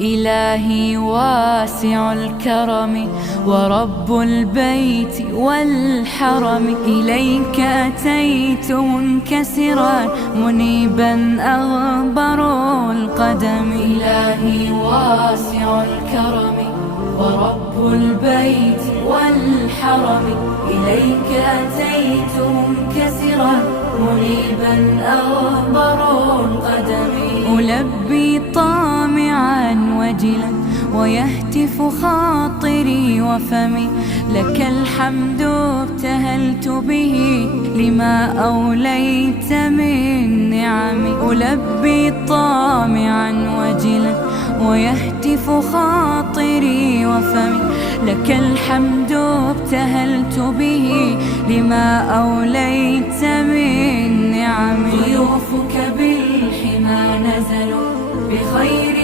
إلهي واسع الكرم ورب البيت والحرم، إليك أتيت منكسرا منيبا أغبر القدم. إلهي واسع الكرم ورب البيت والحرم، إليك أتيت منكسرا منيبا أغبر القدم. ألبي طامعا وجلا ويهتف خاطري وفمي، لك الحمد ابتهلت به لما أوليت من نعم. ألبي طامعا وجلا ويهتف خاطري وفمي، لك الحمد ابتهلت به لما أوليت من نعم. ضيوفك بالحمى نزلوا بخير